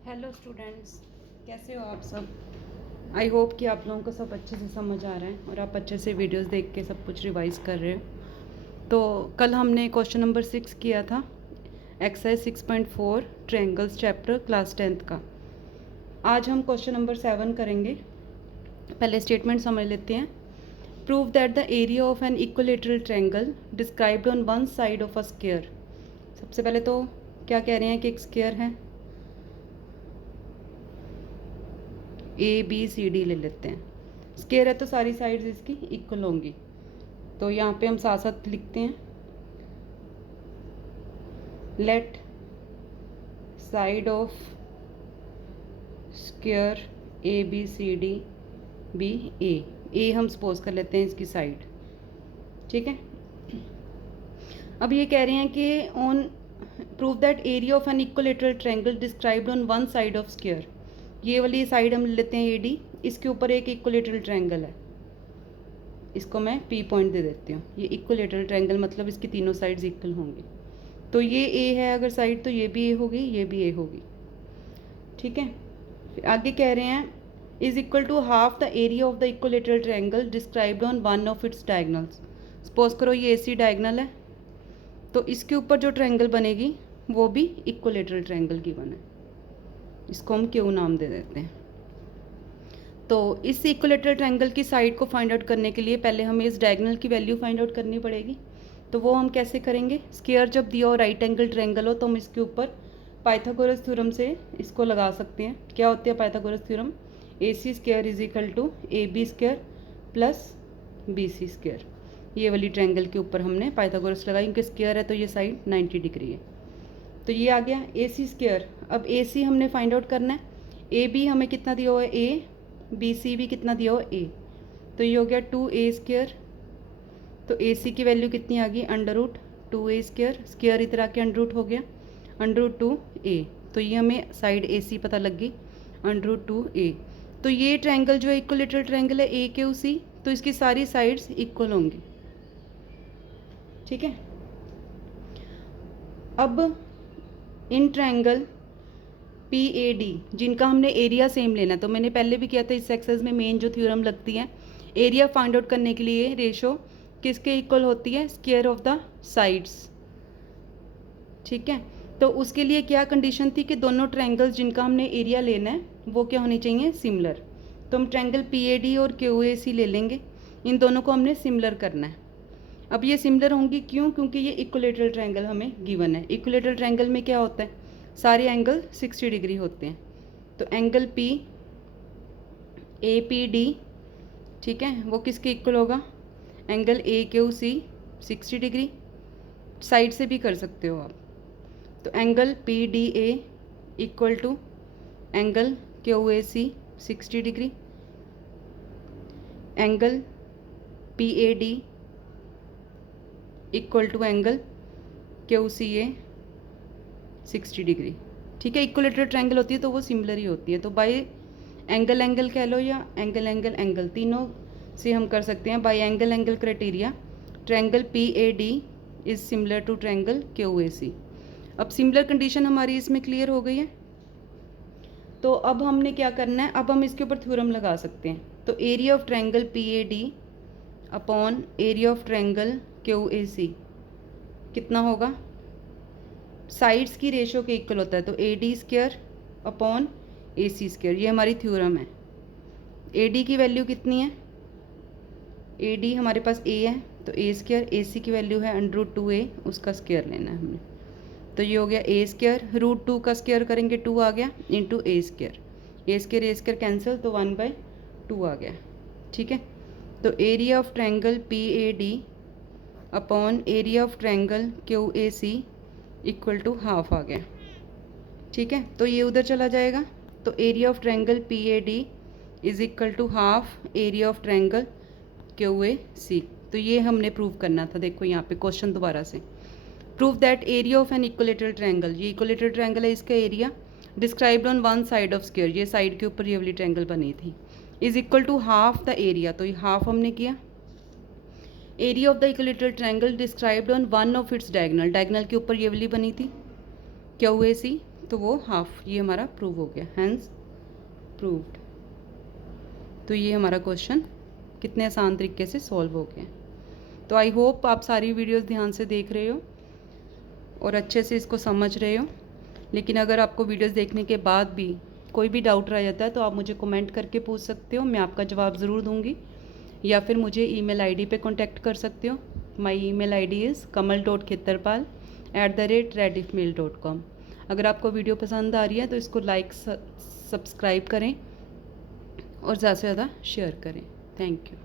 Hello students, कैसे हो आप सब। आई होप कि आप लोगों को सब अच्छे से समझ आ रहा है और आप अच्छे से वीडियोस देख के सब कुछ रिवाइज कर रहे हो। तो कल हमने क्वेश्चन नंबर 6 किया था, exercise 6.4 triangles chapter class 10th का। आज हम क्वेश्चन नंबर 7 करेंगे। पहले स्टेटमेंट समझ लेते हैं। Prove that the area of an equilateral triangle described on one side of a square. सबसे पहले तो क्या कह रहे हैं कि एक स्क्वायर है, ए बी सी डी ले लेते हैं। स्क्वायर है तो सारी साइड्स इसकी इक्वल होंगी, तो यहाँ पे हम साथ साथ लिखते हैं, let side of square A B C D be a हम सपोज कर लेते हैं इसकी साइड। ठीक है। अब ये कह रहे हैं कि on prove that area of an equilateral triangle described on one side of square. ये वाली साइड हम लेते हैं ए डी, इसके ऊपर एक इक्विलेटरल ट्रायंगल है, इसको मैं पी पॉइंट दे देती हूँ। ये इक्विलेटरल ट्रायंगल मतलब इसकी तीनों साइड्स इक्वल होंगी। तो ये ए है अगर साइड, तो ये भी ए होगी, ये भी ए होगी। ठीक है। फिर आगे कह रहे हैं is equal to half the area of the equilateral triangle described on one of its diagonals. Suppose करो ये AC डायगनल है, तो इसके ऊपर जो ट्रायंगल बनेगी वो भी इक्विलेटरल ट्रायंगल गिवन है, इसको हम क्यू नाम दे देते हैं। तो इस इक्विलेटरल ट्रायंगल की साइड को फाइंड आउट करने के लिए पहले हमें इस डायगोनल की वैल्यू फाइंड आउट करनी पड़ेगी। तो वो हम कैसे करेंगे, स्क्वायर जब दिया हो राइट एंगल ट्रायंगल हो तो हम इसके ऊपर पाइथागोरस थ्योरम से इसको लगा सकते हैं। क्या होती है Pythagoras theorem, AC square is equal to AB square plus BC square. ये वाली ट्रायंगल के ऊपर हमने पाइथागोरस लगाई, क्योंकि स्क्वायर है तो ये साइड 90 डिग्री है। तो ये आ गया AC स्क्वायर। अब AC हमने फाइंड आउट करना है, AB हमें कितना दिया हुआ है A, BC भी कितना दिया हुआ A, तो ये हो गया 2A स्क्वायर। तो AC की वैल्यू कितनी आ गई, √2A स्क्वायर, स्क्वायर इधर आके √ हो गया √2A। तो ये हमें साइड AC पता लग गई √2A। तो ये ट्रायंगल जो है इक्विलेटरल ट्रायंगल है AQC, तो इसकी सारी साइड्स इक्वल होंगी। ठीक है। अब इन ट्रायंगल PAD जिनका हमने एरिया सेम लेना है, तो मैंने पहले भी किया था इस एक्सरसाइज में, मेन जो थ्योरम लगती है एरिया फाइंड आउट करने के लिए रेशो किसके इक्वल होती है, स्क्वायर ऑफ द साइड्स। ठीक है। तो उसके लिए क्या कंडीशन थी कि दोनों ट्रायंगल्स जिनका हमने एरिया लेना है वो क्या होनी चाहिए, सिमिलर। तो हम ट्रायंगल PAD और QAC ले लेंगे, इन दोनों को हमने सिमिलर करना है। अब ये सिमिलर होंगी क्यों, क्योंकि ये इक्विलेटरल ट्रायंगल हमें गिवन है। इक्विलेटरल ट्रायंगल में क्या होता है, सारे एंगल 60 डिग्री होते हैं। तो एंगल PAPD, ठीक है, वो किसके इक्वल होगा, एंगल AQC 60 डिग्री। साइड से भी कर सकते हो आप। तो angle PDA equal to angle QAC 60 degree, angle PAD equal to angle QCA 60 degree. ठीक है। इक्विलेटरल ट्रायंगल होती है तो वो सिमिलर ही होती है। तो बाय एंगल एंगल कह लो या एंगल एंगल एंगल, तीनों से हम कर सकते हैं। By angle angle criteria triangle PAD is similar to triangle QAC। अब सिमिलर कंडीशन हमारी इसमें क्लियर हो गई है। तो अब हमने क्या करना है, अब हम इसके ऊपर थ्योरम लगा सकते हैं। तो area of triangle PAD upon area of triangle QAC कितना होगा, साइड्स की रेशो के इक्वल होता है। तो AD square upon AC square, ये हमारी थ्योरम है। AD की वैल्यू कितनी है, AD हमारे पास A है तो A स्क्वायर, AC की वैल्यू है √2A, उसका स्क्वायर लेना है हमने। तो ये हो गया A स्क्वायर, √2 का स्क्वायर करेंगे 2 आ गया, into A square, A square cancel, तो 1/2 आ गया। ठीक है। तो area of triangle PAD upon area of triangle QAC equal to half आ गया। ठीक है। तो ये उधर चला जाएगा, तो area of triangle PAD is equal to half area of triangle QAC। तो ये हमने प्रूव करना था। देखो यहाँ पे क्वेश्चन दोबारा से, prove that area of an equilateral triangle, ये इक्विलेटरल ट्रायंगल है, इसका area described on one side of square, ये साइड के ऊपर ये वाली ट्रायंगल बनी थी, is equal to half the area. तो ये हाफ हमने किया, area of the equilateral triangle described on one of its diagonal, diagonal के ऊपर ये वाली बनी थी QAC, तो वो हाफ, ये हमारा प्रूव हो गया, हैंस प्रूव्ड। तो ये हमारा क्वेश्चन कितने आसान तरीके से सॉल्व हो गया। तो आई होप आप सारी वीडियोस ध्यान से देख रहे हो और अच्छे से इसको समझ रहे हो। लेकिन अगर आपको वीडियोस देखने के बाद भी कोई भी डाउट रह जाता है तो आप मुझे कमेंट करके पूछ सकते हो, मैं आपका जवाब ज़रूर दूंगी। या फिर मुझे ईमेल आईडी पे कांटेक्ट कर सकते हो। My email ID is kamal.khittarpal@rediffmail.com। अगर आपको वीडियो पसंद आ रही है तो इसको लाइक सब्सक्राइब करें और ज़्यादा से ज़्यादा शेयर करें। Thank you.